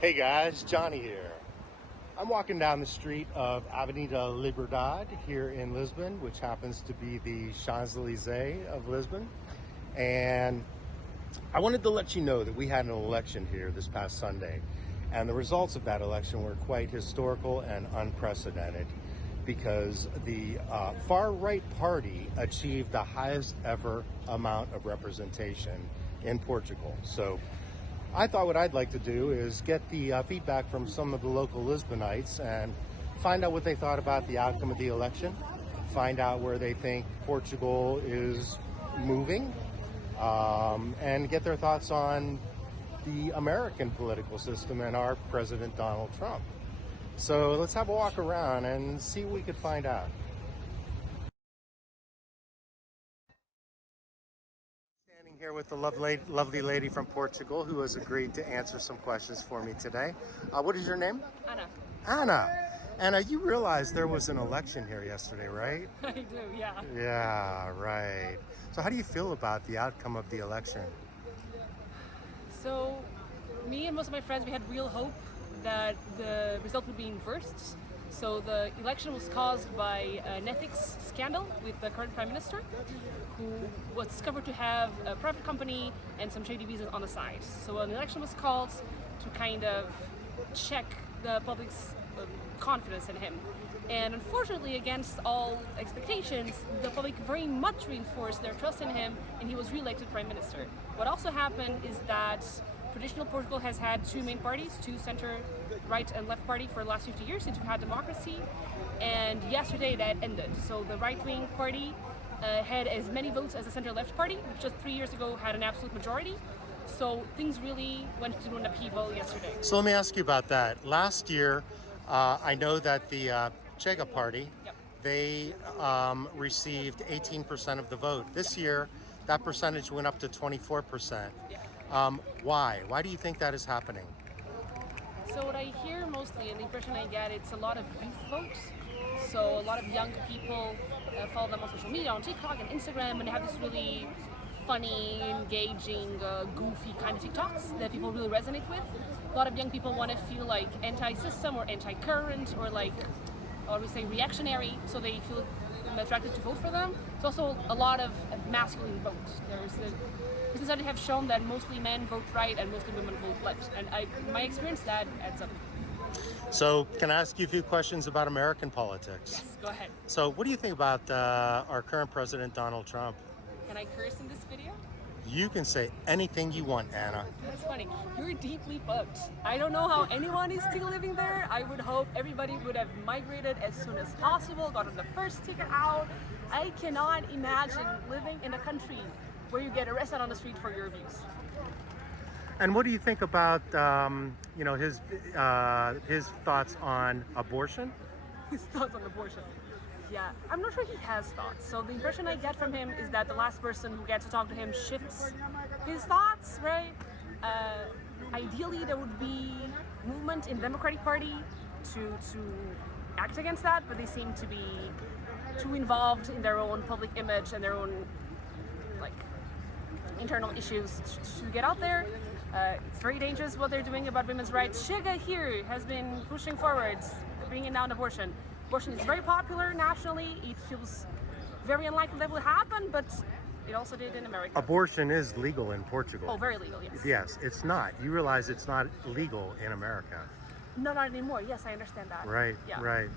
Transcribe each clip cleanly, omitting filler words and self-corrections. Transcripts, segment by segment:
Hey guys, Johnny here. I'm walking down the street of Avenida Liberdade here in Lisbon, which happens to be the Champs-Elysees of Lisbon. And I wanted to let you know that we had an election here this past Sunday. And the results of that election were quite historical and unprecedented because the far right party achieved the highest ever amount of representation in Portugal. So I thought what I'd like to do is get the feedback from some of the local Lisbonites and find out what they thought about the outcome of the election, find out where they think Portugal is moving, and get their thoughts on the American political system and our President Donald Trump. So let's have a walk around and see what we could find out. Standing here with the lovely lady from Portugal who has agreed to answer some questions for me today. What is your name? Anna. Anna. Anna, you realize there was an election here yesterday, right? I do, yeah. Yeah, right. So how do you feel about the outcome of the election? So, me and most of my friends, we had real hope that the result would be inversed. So the election was caused by an ethics scandal with the current prime minister, who was discovered to have a private company and some shady business on the side. So an election was called to kind of check the public's confidence in him. And unfortunately, against all expectations, the public very much reinforced their trust in him, and he was re-elected prime minister. What also happened is that traditional Portugal has had two main parties, two center, right and left party for the last 50 years since we've had democracy. And yesterday that ended. So the right-wing party had as many votes as the center-left party, which just 3 years ago had an absolute majority. So things really went to an upheaval yesterday. So let me ask you about that. Last year, I know that the Chega party, Yep. they received 18% of the vote. This year, that percentage went up to 24%. Yeah. Why? Why do you think that is happening? So what I hear mostly, and the impression I get, it's a lot of youth votes. So a lot of young people follow them on social media, on TikTok and Instagram, and they have this really funny, engaging, goofy kind of TikToks that people really resonate with. A lot of young people want to feel like anti-system or anti-current or like, or we say reactionary, so they feel attracted to vote for them. It's also a lot of masculine votes. Because studies have shown that mostly men vote right and mostly women vote left. And in my experience, that adds up. So can I ask you a few questions about American politics? Yes, go ahead. So what do you think about our current president, Donald Trump? Can I curse in this video? You can say anything you want, Anna. That's funny. You're deeply fucked. I don't know how anyone is still living there. I would hope everybody would have migrated as soon as possible, gotten the first ticket out. I cannot imagine living in a country where you get arrested on the street for your views. And what do you think about his thoughts on abortion? His thoughts on abortion. Yeah, I'm not sure he has thoughts. So the impression I get from him is that the last person who gets to talk to him shifts his thoughts, right? Ideally, there would be movement in the Democratic Party to act against that, but they seem to be too involved in their own public image and their own like internal issues to get out there. It's very dangerous what they're doing about women's rights. Chega here has been pushing forwards, bringing down abortion. Abortion is very popular nationally. It feels very unlikely that will happen, but it also did in America. Abortion is legal in Portugal. Oh, very legal, yes. Yes, it's not. You realize it's not legal in America. No, not anymore. Yes, I understand that. Right, Yeah. right.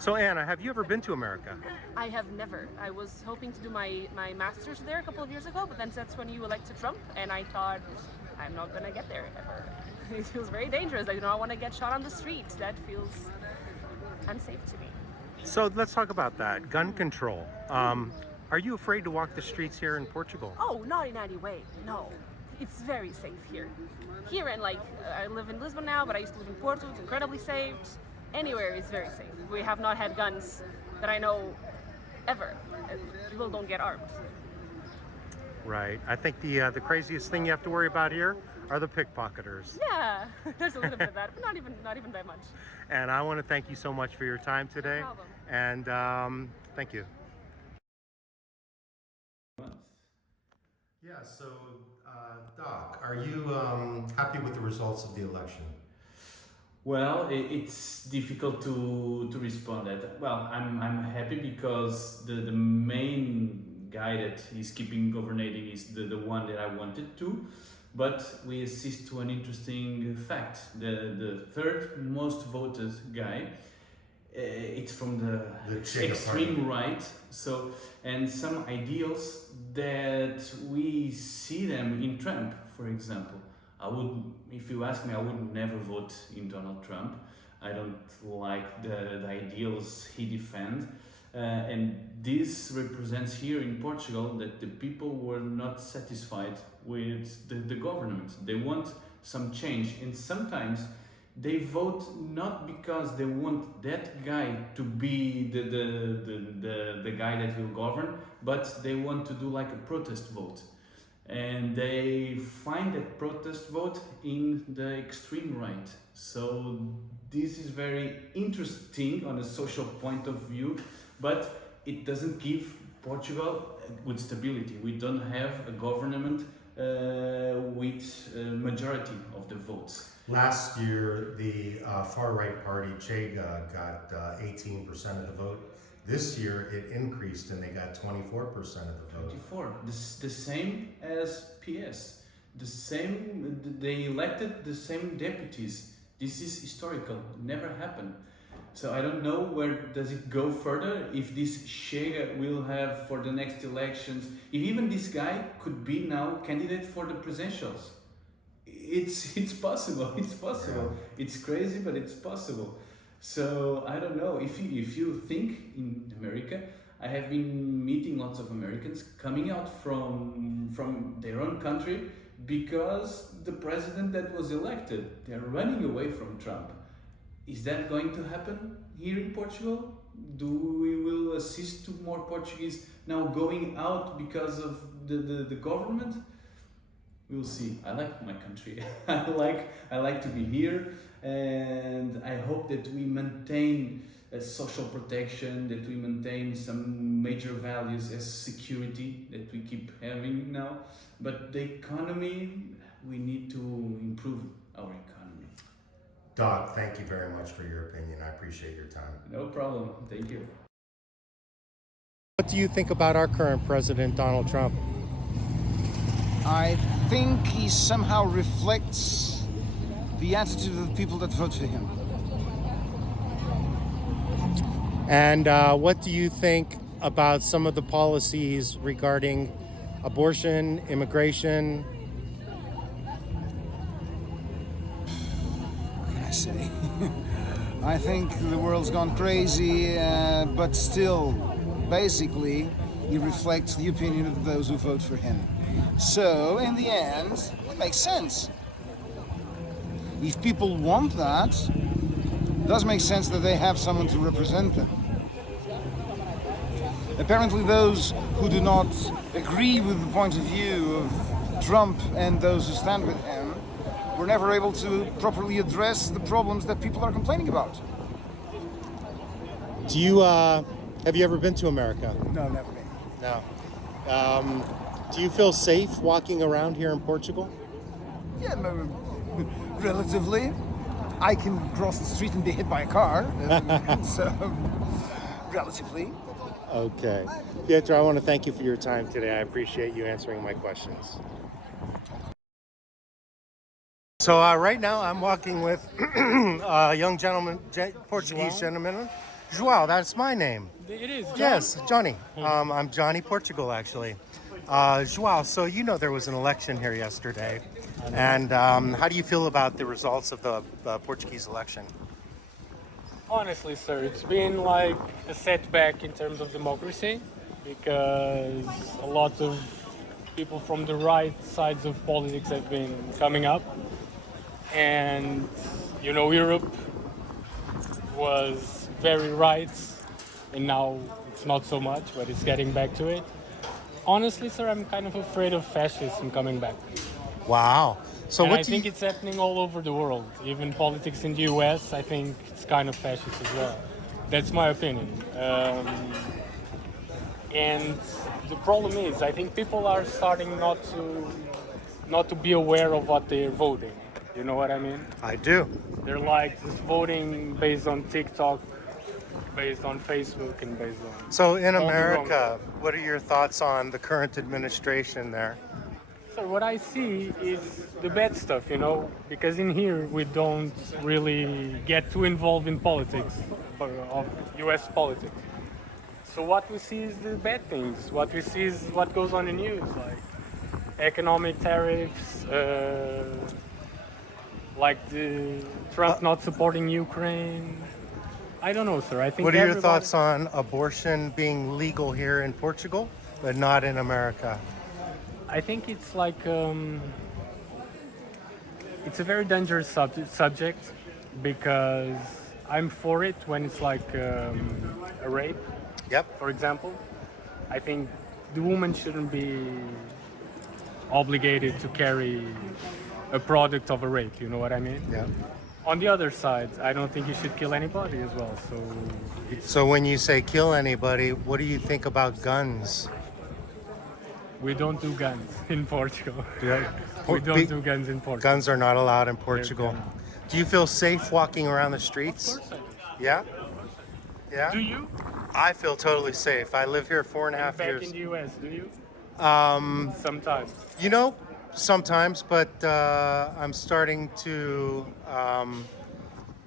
So Anna, have you ever been to America? I have never. I was hoping to do my master's there a couple of years ago, but then that's when you elected Trump, and I thought, I'm not gonna get there ever. It feels very dangerous. I do not want to get shot on the street. That feels unsafe to me. So let's talk about that. Gun control. Are you afraid to walk the streets here in Portugal? Oh, not in any way. No. It's very safe here. Here and I live in Lisbon now, but I used to live in Porto. It's incredibly safe. Anywhere is very safe. We have not had guns that I know ever. People don't get armed. Right. I think the craziest thing you have to worry about here are the pickpocketers. Yeah, there's a little bit of that, but not even that much. And I want to thank you so much for your time today. No problem. And thank you. Yeah, so Doc, are you happy with the results of the election? Well, it's difficult to respond that. Well, I'm happy because the main guy that is keeping governing is the one that I wanted to. But we assist to an interesting fact. The third most voted guy, it's from the extreme right. So, and some ideals that we see them in Trump, for example. I would, if you ask me, I would never vote in Donald Trump. I don't like the ideals he defends. And this represents here in Portugal that the people were not satisfied with the government. They want some change, and sometimes they vote not because they want that guy to be the guy that will govern, but they want to do like a protest vote. And they find that protest vote in the extreme right. So this is very interesting on a social point of view, but it doesn't give Portugal good stability. We don't have a government with a majority of the votes. Last year, the far-right party, Chega, got 18% of the vote. This year, it increased and they got 24% of the vote. 24. The same as PS. The same, they elected the same deputies. This is historical, never happened. So I don't know where does it go further, if this Chega will have for the next elections, if even this guy could be now candidate for the presidentials. It's possible, it's possible. Yeah. It's crazy, but it's possible. So I don't know, if you think in America, I have been meeting lots of Americans coming out from their own country because the president that was elected, they're running away from Trump. Is that going to happen here in Portugal? Do we will assist to more Portuguese now going out because of the government? We'll see. I like my country. I like to be here, and I hope that we maintain social protection, that we maintain some major values as security that we keep having now. But the economy, we need to improve our economy. Doc, thank you very much for your opinion. I appreciate your time. No problem. Thank you. What do you think about our current president, Donald Trump? I think he somehow reflects the attitude of the people that vote for him. And what do you think about some of the policies regarding abortion, immigration? What can I say? I think the world's gone crazy, but still, basically, he reflects the opinion of those who vote for him. So, in the end, it makes sense. If people want that, it does make sense that they have someone to represent them. Apparently those who do not agree with the point of view of Trump and those who stand with him were never able to properly address the problems that people are complaining about. Do you, have you ever been to America? No, never been. No. Do you feel safe walking around here in Portugal? Yeah, relatively. I can cross the street and be hit by a car, so relatively. Okay. Petra, I want to thank you for your time today. I appreciate you answering my questions. So right now I'm walking with a young gentleman, Portuguese gentleman. João, that's my name. It is, John? Yes, Johnny. I'm Johnny Portugal, actually. João, so you know there was an election here yesterday. And how do you feel about the results of the Portuguese election? Honestly, sir, it's been like a setback in terms of democracy because a lot of people from the right sides of politics have been coming up. And, you know, Europe was very right, and now it's not so much, but it's getting back to it. Honestly, sir, I'm kind of afraid of fascism coming back. Wow. So and what I think it's happening all over the world. Even politics in the US, I think it's kind of fascist as well. That's my opinion. And the problem is, I think people are starting not to be aware of what they're voting. You know what I mean? I do. They're like just voting based on TikTok, based on Facebook, and based on. So in All the America, what are your thoughts on the current administration there? So what I see is the bad stuff, you know, because in here we don't really get too involved in politics, of U.S. politics. So what we see is the bad things. What we see is what goes on in the news, like economic tariffs, like the Trump not supporting Ukraine. I don't know, sir. I think. What are your everybody- thoughts on abortion being legal here in Portugal, but not in America? I think it's like it's a very dangerous subject because I'm for it when it's like a rape, Yep. for example. I think the woman shouldn't be obligated to carry a product of a rape. You know what I mean? Yeah. On the other side, I don't think you should kill anybody as well. So it's, So when you say kill anybody, what do you think about guns? we don't do guns in Portugal. Yeah. We don't do guns in Portugal. Guns are not allowed in Portugal. banned. Do you feel safe walking around the streets? Of course I do. Yeah? Yeah? Do you? I feel totally safe. I live here 4.5 Back years. in the US, do you? Um, Sometimes. you know, sometimes, but I'm starting to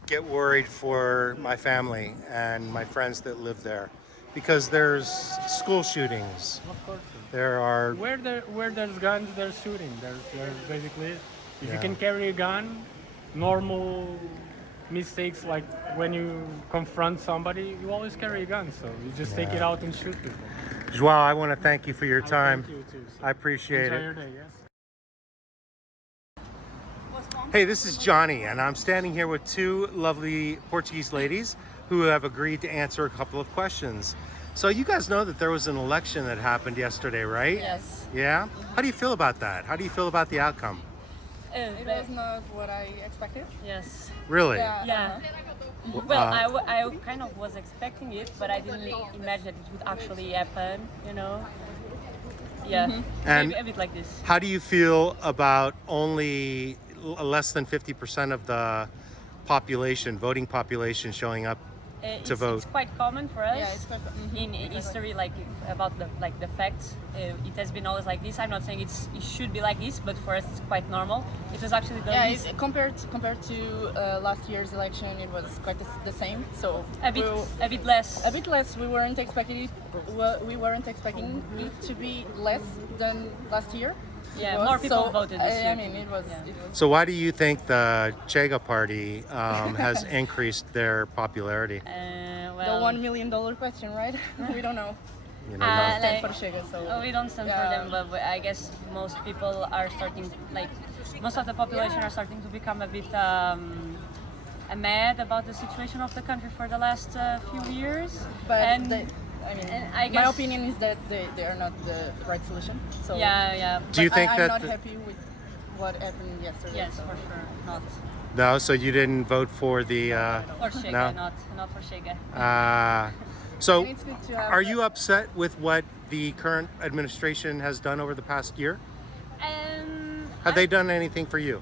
get worried for my family and my friends that live there because there's school shootings. Of course. There are, Where there's guns, there's shooting. There's basically it. If Yeah. you can carry a gun, normal mistakes like when you confront somebody, you always carry a gun. So you just take it Yeah. out and shoot people. Joao, I want to thank you for your time. Thank you too. So I appreciate enjoy it. your day, yes? Hey, this is Johnny, and I'm standing here with two lovely Portuguese ladies who have agreed to answer a couple of questions. So you guys know that there was an election that happened yesterday, right? Yes. Yeah? How do you feel about that? How do you feel about the outcome? It was not what I expected. Yes. Really? Yeah. Yeah. Well, Well, I kind of was expecting it, but I didn't imagine that it would actually happen, you know? Yeah. And- Maybe a bit like this. How do you feel about only less than 50% of the population, voting population, showing up to vote? It's quite common for us. Yeah, it's quite in history, like about the facts. It has been always like this. I'm not saying it should be like this, but for us it's quite normal. It was actually the Yeah, least, compared to last year's election, it was quite the same. So a bit less. a bit less. We weren't expecting it. Well, we weren't expecting it to be less than last year. Yeah, It was. more people So, voted this year. I mean, it was. Yeah. It was So why do you think the Chega party has increased their popularity? the Well, $1 million question, right? We don't know. You know, Uh, Stand like- for Chega, so we don't stand for Yeah. them, but I guess most people are starting, like, most of the population are starting to become a bit mad about the situation of the country for the last few years. But and I mean, and I my guess- opinion is that they are not the right solution. So yeah. Do you but think I'm that not the- happy with what happened yesterday. Yes, so. for sure, not No, so you didn't vote for the. for Chega, No. not for Chega. So, And it's good to have are you upset with what the current administration has done over the past year? Have they done anything for you?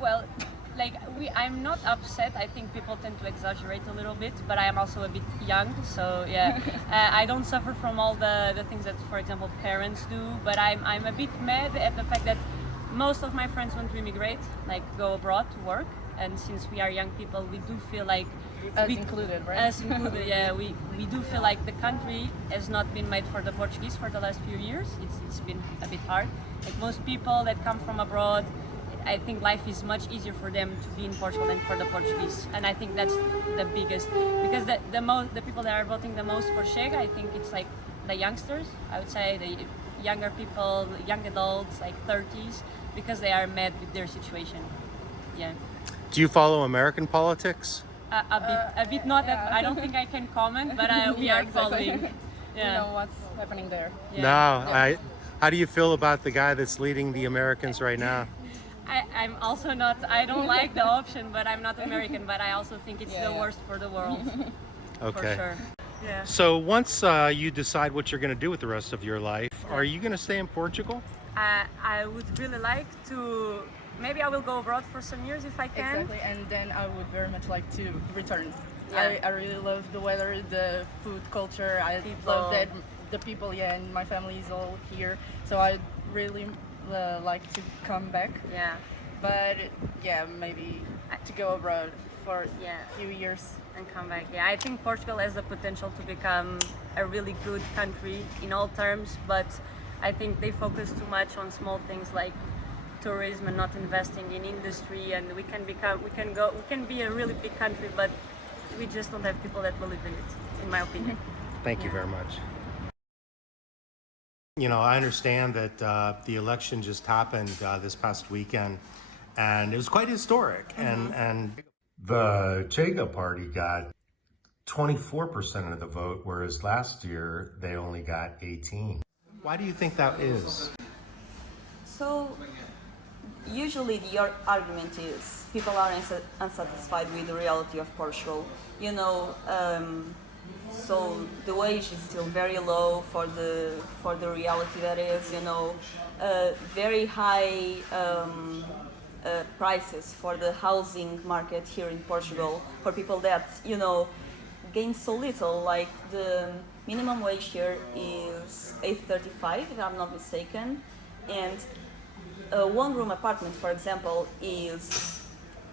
Well, like I'm not upset. I think people tend to exaggerate a little bit, but I am also a bit young, so yeah, I don't suffer from all the things that, for example, parents do. But I'm a bit mad at the fact that most of my friends want to immigrate, like go abroad to work, and since we are young people, we do feel like Us we, included, right? Us included, yeah. We do feel like the country has not been made for the Portuguese for the last few years. It's been a bit hard. Like most people that come from abroad, I think life is much easier for them to be in Portugal than for the Portuguese, and I think that's the biggest, because the people that are voting the most for Chega, I think it's like the youngsters. I would say the younger people, young adults, like 30s, because they are mad with their situation. Yeah. Do you follow American politics? A bit not that I don't think I can comment, but we Yeah, are exactly. following. We Yeah. know what's happening there. Yeah. No, how do you feel about the guy that's leading the Americans right now? I'm also not. I don't like the option, but I'm not American. But I also think it's Yeah, the yeah. worst for the world. Okay. For sure. Yeah. So once you decide what you're going to do with the rest of your life, are you going to stay in Portugal? I would really like to maybe I will go abroad for some years if I can. Exactly, and then I would very much like to return. Yeah. I really love the weather, the food culture. I People. love that the people, yeah, and my family is all here. So I really like to come back. Yeah. But yeah, maybe to go abroad for Yeah. a few years. And come back. Yeah, I think Portugal has the potential to become a really good country in all terms, but I think they focus too much on small things like tourism and not investing in industry. And we can be a really big country, but we just don't have people that believe in it, in my opinion. Thank you very much. You know, I understand that the election just happened this past weekend, and it was quite historic. And the Chega party got 24% of the vote, whereas last year they only got 18. Why do you think that is? So, usually the argument is people are unsatisfied with the reality of Portugal. You know, so the wage is still very low for the reality that is. You know, very high prices for the housing market here in Portugal for people that, you know, gain so little. Like the minimum wage here is 8.35 if I'm not mistaken, and a one-room apartment, for example, is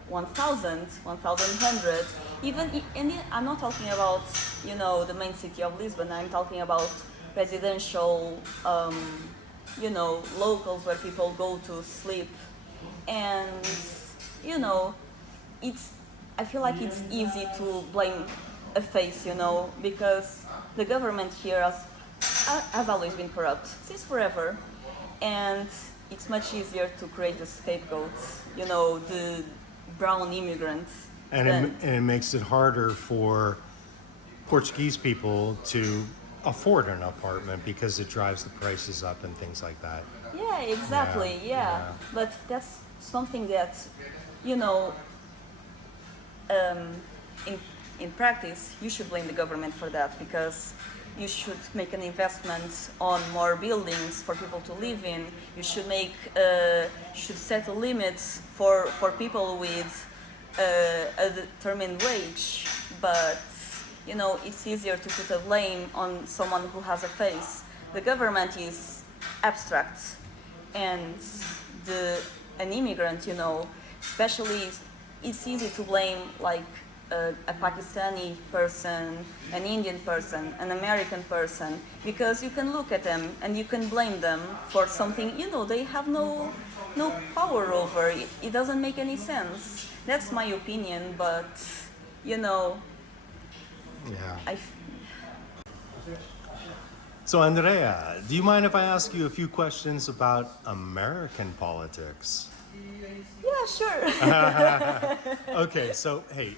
1,100. And I'm not talking about, you know, the main city of Lisbon. I'm talking about residential, you know, locals where people go to sleep. And, you know, I feel like it's easy to blame a face, you know, because the government here has always been corrupt since forever, and it's much easier to create a scapegoat, you know, the brown immigrants. And it makes it harder for Portuguese people to afford an apartment because it drives the prices up and things like that. Yeah, exactly. Yeah. But that's something that, you know, in practice, you should blame the government for that, because you should make an investment on more buildings for people to live in. You should should set a limit for people with a determined wage. But, you know, it's easier to put a blame on someone who has a face. The government is abstract, and an immigrant, you know, especially, it's easy to blame like a Pakistani person, an Indian person, an American person, because you can look at them and you can blame them for something, you know, they have no power over. It doesn't make any sense. That's my opinion, but, you know, Yeah. So, Andrea, do you mind if I ask you a few questions about American politics? yeah, sure. Okay, so, hey,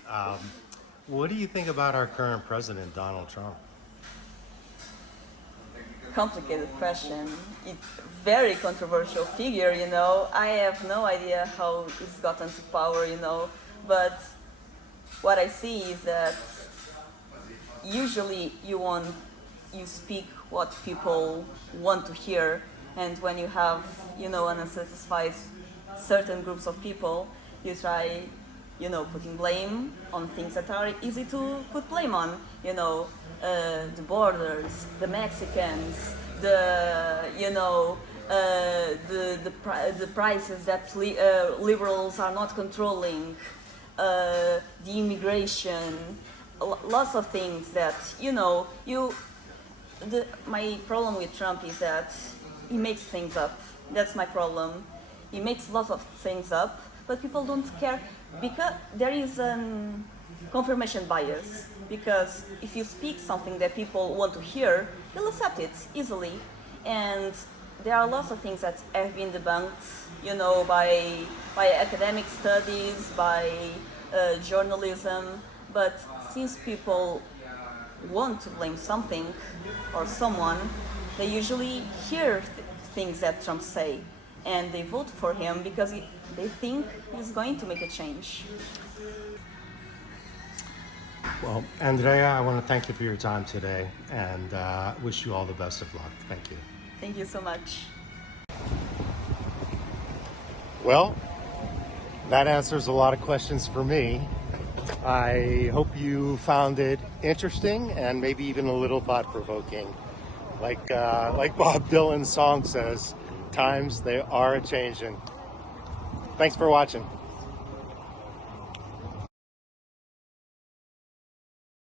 what do you think about our current president, Donald Trump? Complicated question. Very controversial figure, you know. I have no idea how he's gotten to power, you know. But what I see is that usually you speak what people want to hear, and when you have, you know, an unsatisfied certain groups of people, you try, you know, putting blame on things that are easy to put blame on, you know, the borders, the Mexicans, you know, the prices that liberals are not controlling, the immigration, lots of things that, you know, my problem with Trump is that he makes things up. That's my problem. He makes lots of things up, but people don't care, because there is a confirmation bias. Because if you speak something that people want to hear, they'll accept it easily. And there are lots of things that have been debunked, you know, by academic studies, by journalism. But since people want to blame something or someone, they usually hear things that Trump say, and they vote for him because they think he's going to make a change. Well, Andrea, I want to thank you for your time today, and wish you all the best of luck. Thank you. Thank you so much. Well, That answers a lot of questions for me. I hope you found it interesting and maybe even a little thought-provoking. Like Bob Dylan's song says, times they are a-changin'. Thanks for watching.